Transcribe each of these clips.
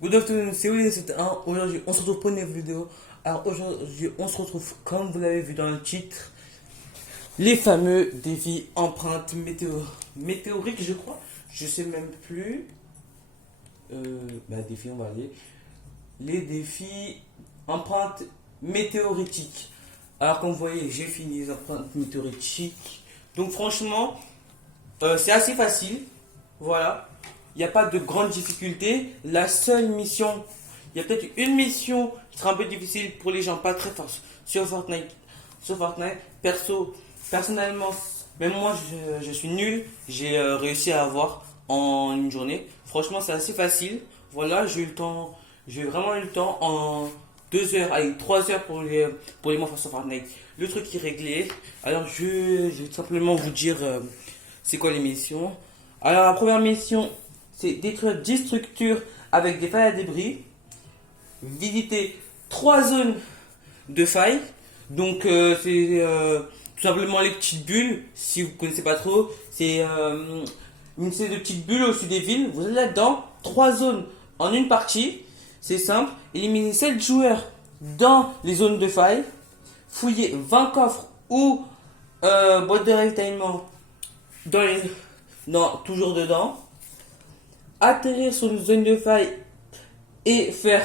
Good afternoon, c'est Willy, c'est un. Aujourd'hui, on se retrouve pour une nouvelle vidéo. Alors aujourd'hui, on se retrouve, comme vous l'avez vu dans le titre, les fameux défis empreintes météoriques, je crois. Je sais même plus. Défis, on va aller. Les défis empreintes météoritiques. Alors, comme vous voyez, j'ai fini les empreintes météoritiques. Donc, franchement, c'est assez facile. Voilà. Il n'y a pas de grande difficulté. La seule mission, il y a peut-être une mission qui sera un peu difficile pour les gens pas très forts sur Fortnite. Sur Fortnite, personnellement, même moi je suis nul. J'ai réussi à avoir en une journée. Franchement, c'est assez facile. Voilà, j'ai eu le temps. J'ai vraiment eu le temps en 2 heures, allez, 3 heures pour les morts sur Fortnite. Le truc est réglé. Alors, je vais tout simplement vous dire c'est quoi les missions. Alors, la première mission, c'est détruire 10 structures avec des failles à débris, visiter 3 zones de failles. Donc c'est tout simplement les petites bulles, si vous ne connaissez pas trop, c'est une série de petites bulles au-dessus des villes. Vous êtes là-dedans, 3 zones en une partie, c'est simple. Éliminer 7 joueurs dans les zones de faille, fouiller 20 coffres ou boîtes de ravitaillement dans les, toujours dedans, atterrir sur une zone de faille et faire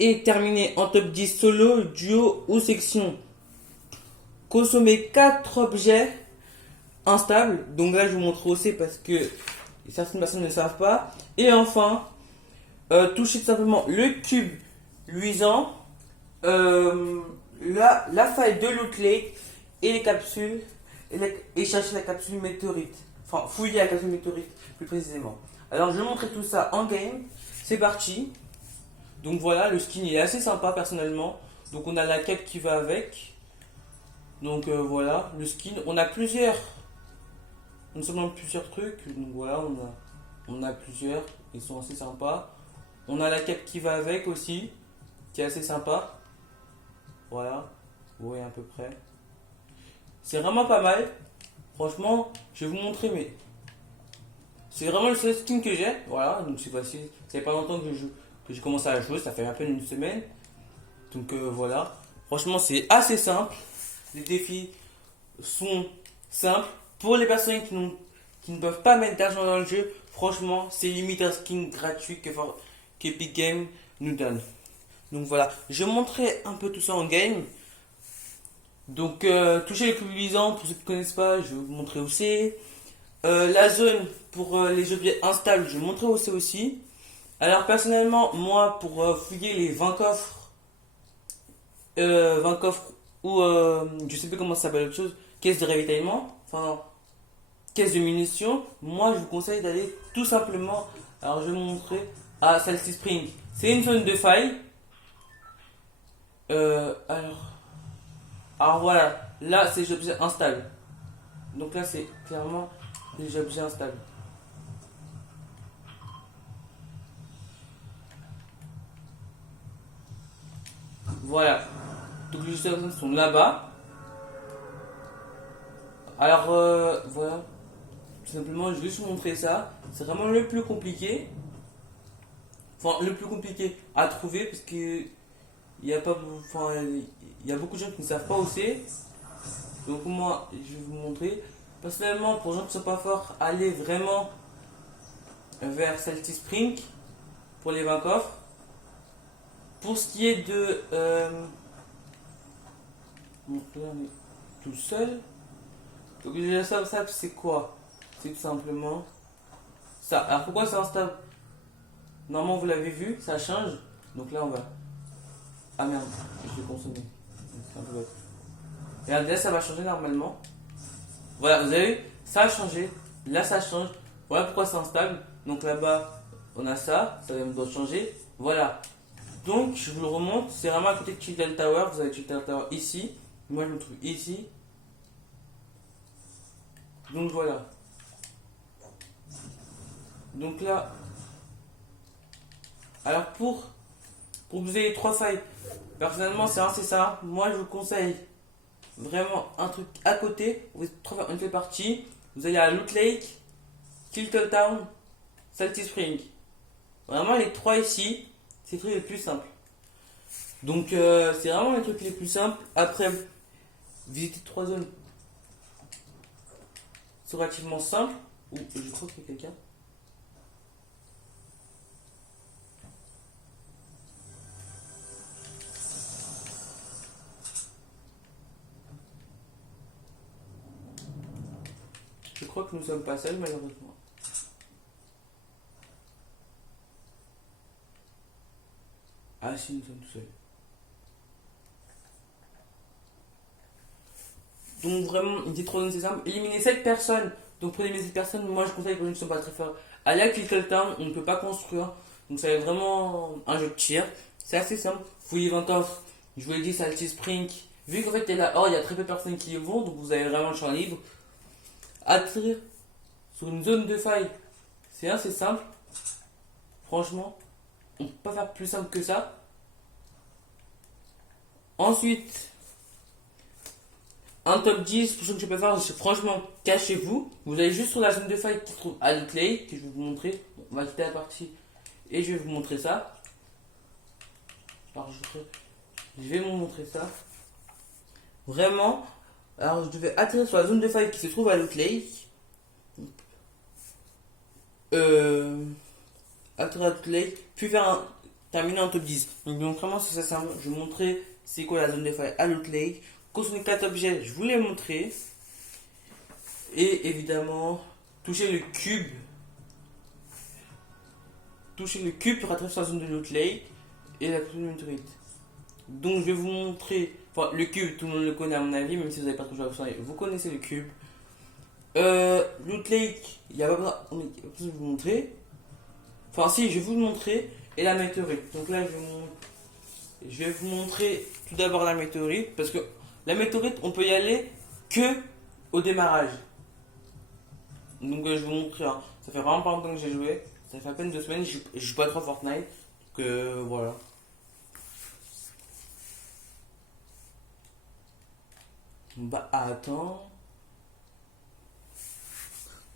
et terminer en top 10 solo, duo ou section. Consommer 4 objets instables. Donc là, je vous montre aussi parce que certaines personnes ne savent pas. Et enfin, toucher tout simplement le cube luisant, la faille de Loot Lake et les capsules et chercher la capsule météorite. Enfin, fouiller la capsule météorite plus précisément. Alors, je vais montrer tout ça en game. C'est parti. Donc voilà, le skin il est assez sympa personnellement. Donc on a la cape qui va avec. Donc voilà, le skin. On a plusieurs. On a plusieurs trucs. Donc voilà, on a plusieurs. Ils sont assez sympas. On a la cape qui va avec aussi. Qui est assez sympa. Voilà. Vous voyez à peu près. C'est vraiment pas mal. Franchement, je vais vous montrer, mais c'est vraiment le seul skin que j'ai. Voilà, donc c'est facile. Ça fait pas longtemps que j'ai commencé à jouer, ça fait à peine une semaine. Donc voilà. Franchement, c'est assez simple. Les défis sont simples. Pour les personnes qui ne peuvent pas mettre d'argent dans le jeu, franchement, c'est limite un skin gratuit qu'Epic Games nous donne. Donc voilà. Je vais montrer un peu tout ça en game. Donc, toucher les plus luisants, pour ceux qui ne connaissent pas, je vais vous montrer où c'est. La zone pour les objets instables, je vais vous montrer où c'est aussi. Alors personnellement, moi pour fouiller les 20 coffres, 20 coffres ou je sais plus comment ça s'appelle autre chose, caisse de ravitaillement, enfin caisse de munitions, moi je vous conseille d'aller tout simplement, alors je vais vous montrer, à Salty Spring. C'est une zone de faille. Euh, alors, alors voilà, là c'est les objets instables. Donc là c'est clairement les objets instables. Voilà. Donc les objets sont là-bas. Alors voilà. Tout simplement, je vais juste vous montrer ça. C'est vraiment le plus compliqué. Enfin, le plus compliqué à trouver parce que il y a pas, enfin, il y a beaucoup de gens qui ne savent pas où c'est. Donc moi, je vais vous montrer. Personnellement, pour les gens qui ne sont pas forts, allez vraiment vers Salty Spring pour les 20 coffres. Pour ce qui est de mon frère est tout seul. Donc déjà ça c'est quoi? C'est tout simplement ça. Alors pourquoi c'est instable? Normalement vous l'avez vu, ça change. Donc là on va. Ah merde, je l'ai consommé. C'est un peu bête. Regardez là ça va changer normalement. Voilà, vous avez vu, ça a changé. Là ça change. Voilà pourquoi c'est instable. Donc là-bas on a ça, ça doit changer. Voilà. Donc je vous le remonte, c'est vraiment à côté de Children Tower. Vous avez Children Tower ici. Moi je me trouve ici. Donc voilà. Donc là, alors pour que vous ayez 3 failles, personnellement c'est ça. Moi je vous conseille vraiment un truc à côté. Vous êtes 3 failles, une fait partie. Vous allez à Loot Lake, Kiltle Town, Salty Spring. Vraiment, les trois ici, c'est les trucs les plus simples. Donc, c'est vraiment les trucs les plus simples. Après, visiter trois zones, c'est relativement simple. Ouh, je crois qu'il y a quelqu'un. Je crois que nous sommes pas seuls, malheureusement. Ah si, nous sommes tout seuls. Donc vraiment, il dit trop zones, c'est simple. Éliminer 7 personnes. Donc pour éliminer 7 personnes, moi je conseille que les gens qui ne sont pas très forts. Aller à Little Town, on ne peut pas construire. Donc ça va être vraiment un jeu de tir. C'est assez simple. Fouiller 20 offres. Je vous l'ai dit, Salty Spring. Vu qu'en fait t'es là, oh il y a très peu de personnes qui y vont, donc vous avez vraiment le champ libre. Atterrir sur une zone de faille. C'est assez simple. Franchement, on peut pas faire plus simple que ça. Ensuite, un top 10, pour ce que je peux faire, c'est franchement, cachez-vous. Vous allez juste sur la zone de faille qui se trouve à l'outlay, que je vais vous montrer. On va quitter la partie et je vais vous montrer ça. Alors, je vais vous montrer ça. Vraiment, alors je devais atterrir sur la zone de faille qui se trouve à l'outlay. Atterrir à l'outlay, puis terminer en top 10. Donc vraiment, c'est ça simple. Je vais vous montrer c'est quoi la zone de faille à l'outlay. Construire 4 objets, je vous l'ai montré. Et évidemment, toucher le cube. Toucher le cube pour atterrir sur la zone de l'outlay et la zone de météorite. Donc je vais vous montrer. Enfin, le cube, tout le monde le connaît à mon avis, même si vous n'avez pas trop joué à vous connaissez le cube. L'outlay, il n'y a pas besoin de vous montrer. Enfin, si, je vais vous le montrer. Et la météorite. Donc là, je vais vous montrer tout d'abord la météorite. Parce que la météorite, on peut y aller que au démarrage. Donc je vais vous montrer. Hein. Ça fait vraiment pas longtemps que j'ai joué. Ça fait à peine 2 semaines. Je joue pas trop à Fortnite. Donc voilà. Bah attends.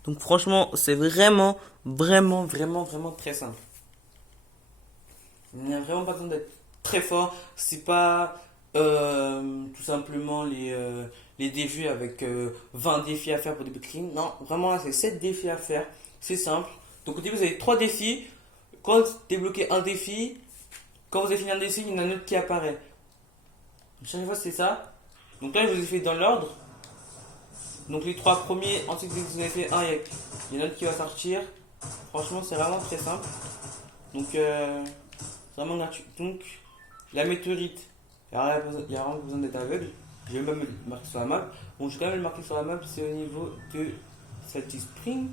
Donc franchement, c'est vraiment très simple. Il n'y a vraiment pas besoin d'être très fort. C'est pas tout simplement les défis avec 20 défis à faire pour débuter clean. Non, vraiment là, c'est 7 défis à faire. C'est simple. Donc au début, vous avez 3 défis. Quand vous débloquez un défi, quand vous avez fini un défi, il y en a un autre qui apparaît. Chaque fois, c'est ça. Donc là, je vous ai fait dans l'ordre. Donc les 3 premiers, ensuite vous avez fait un, il y en a un autre qui va sortir. Franchement, c'est vraiment très simple. Donc, vraiment gratuit. Donc, la météorite, il n'y a vraiment besoin d'être aveugle. Je vais même le marquer sur la map. Bon, je vais quand même le marquer sur la map, c'est au niveau de Salty Spring.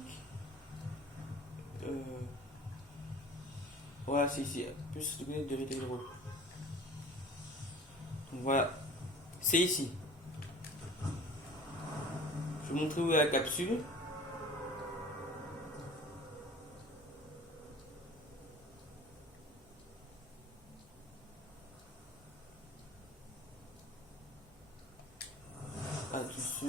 Voilà, c'est ici. Plus de données de Retail Row. Donc voilà, c'est ici. Je vais vous montrer où est la capsule. Attention.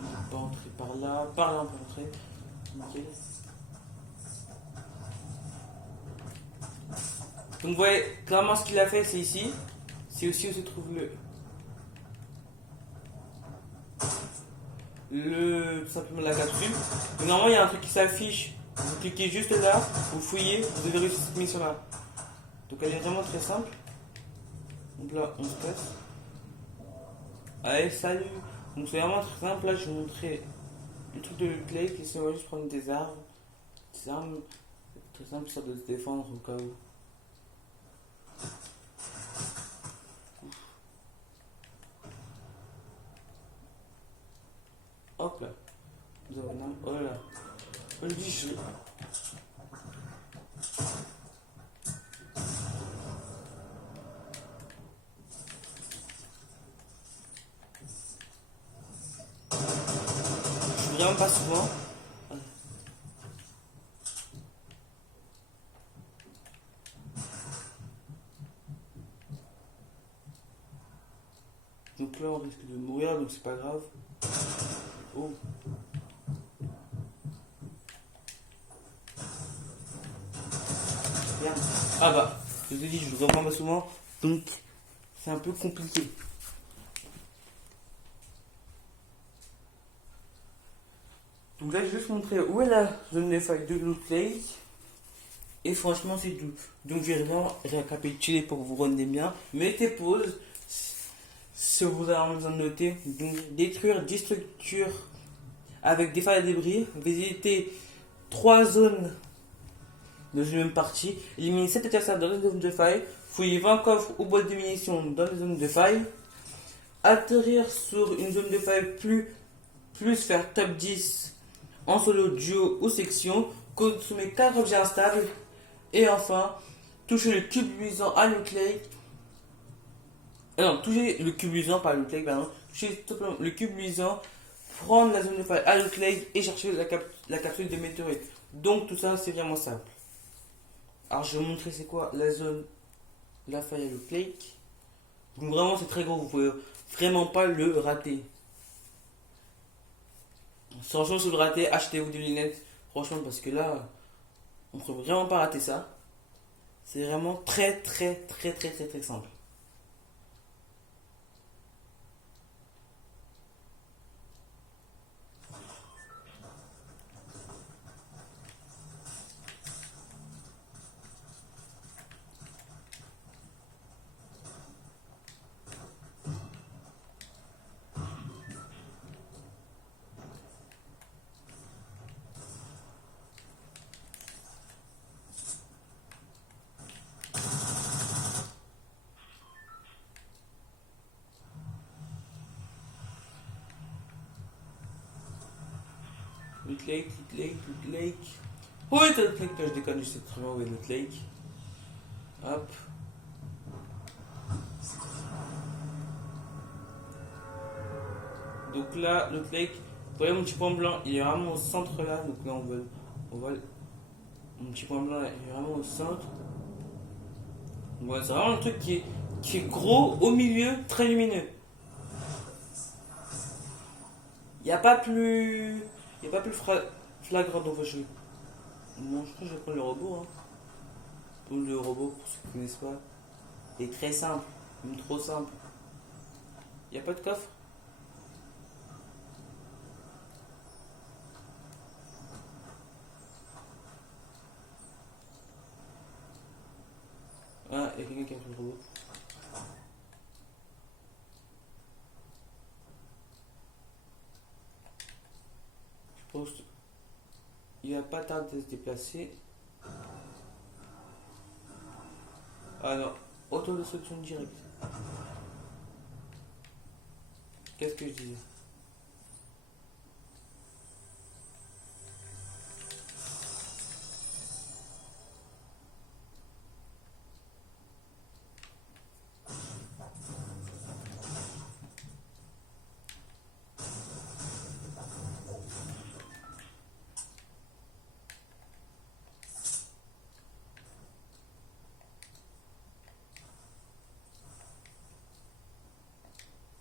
On peut entrer par là on peut entrer. Nickel. Donc vous voyez, clairement ce qu'il a fait c'est ici. C'est aussi où se trouve tout simplement la capsule. Mais normalement il y a un truc qui s'affiche. Vous cliquez juste là, vous fouillez, vous devez réussir cette mission là. Donc elle est vraiment très simple. Donc là on se passe. Allez salut. Donc c'est vraiment très simple. Là je vais vous montrer le truc de l'outlay. Ici on va juste prendre des armes. Des armes très simple ça de se défendre au cas où. Hop là. Oh là là. Je dis je... Je suis vraiment pas souvent. Donc là, on risque de mourir, donc c'est pas grave. Oh. Merde. Ah bah, je te dis, je joue vraiment pas souvent, donc c'est un peu compliqué. Donc là, je vais juste montrer où est la zone de faille de Loot Lake. Et franchement, c'est tout. Donc je vais vraiment récapituler pour que vous rendiez bien. Mettez pause si vous avez besoin de noter. Donc détruire 10 structures avec des failles à débris. Visiter 3 zones dans une même partie. Éliminer 7 adversaires dans les zones de faille. Fouiller 20 coffres ou boîtes de munitions dans les zones de faille. Atterrir sur une zone de faille plus faire top 10 en solo, duo ou section. Consommer 4 objets instables. Et enfin, toucher le cube luisant à Loot Lake. Non, toucher le cube luisant, pas Loot Lake, pardon. Toucher le cube luisant, prendre la zone de faille à Loot Lake et chercher la capsule de météorite. Donc tout ça, c'est vraiment simple. Alors je vais vous montrer c'est quoi la zone, la faille à Loot Lake. Donc vraiment, c'est très gros, vous pouvez vraiment pas le rater. Franchement, si vous le ratez, achetez-vous des lunettes. Franchement, parce que là, on ne peut vraiment pas rater ça. C'est vraiment très simple. Loot Lake, Loot Lake, Loot Lake. Où est Loot Lake? Je déconne, je sais très bien où est Loot Lake. Hop. Donc là, Loot Lake, vous voyez mon petit point blanc, il est vraiment au centre là. Donc là, on va mon petit point blanc là, il est vraiment au centre. Donc ouais, c'est vraiment un truc qui est gros au milieu, très lumineux. Il n'y a pas plus. Il n'y a pas plus flagrant dans vos jeux. Non, je crois que je vais prendre le robot. Hein. Ou le robot, pour ceux qui ne connaissent pas. Il est très simple, même trop simple. Il n'y a pas de coffre. Ah, il y a quelqu'un qui a pris le robot. Je pense qu'il va pas tarder de se déplacer. Ah non, autodestruction directe. Qu'est-ce que je disais?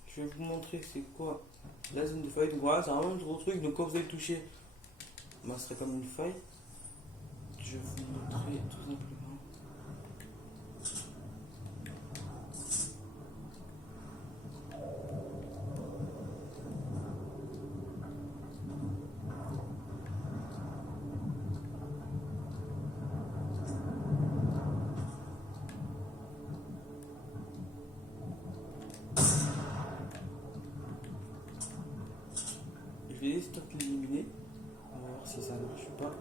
Je vais vous montrer c'est quoi la zone de faille. Donc voilà, c'est vraiment un gros truc. Donc quand vous allez toucher, bah, ce serait comme une faille. Je vais vous montrer tout simplement. Je vais stop l'éliminer. On va voir si ça ne marche pas.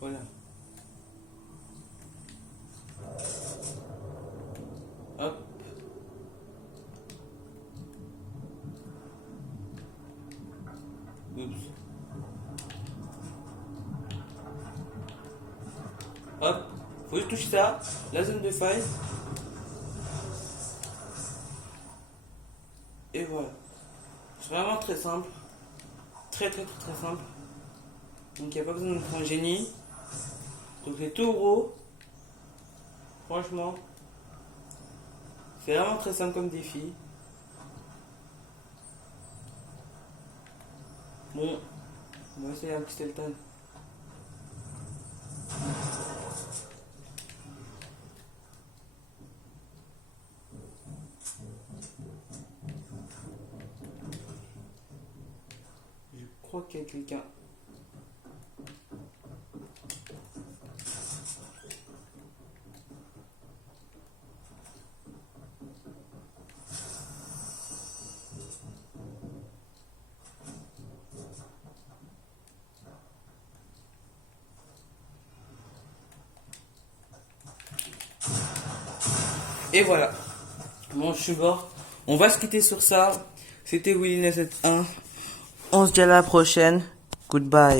Voilà. Hop. Oups. Hop. Faut juste toucher ça. La zone de faille. voilà. C'est vraiment très simple. Très simple. Donc il n'y a pas besoin d'être un génie. Donc les taureaux, franchement, c'est vraiment très simple comme défi. Bon, on va essayer un petit Sultan. Je crois qu'il y a quelqu'un. Et voilà, mon sugar. On va se quitter sur ça. C'était Willy 971. On se dit à la prochaine. Goodbye.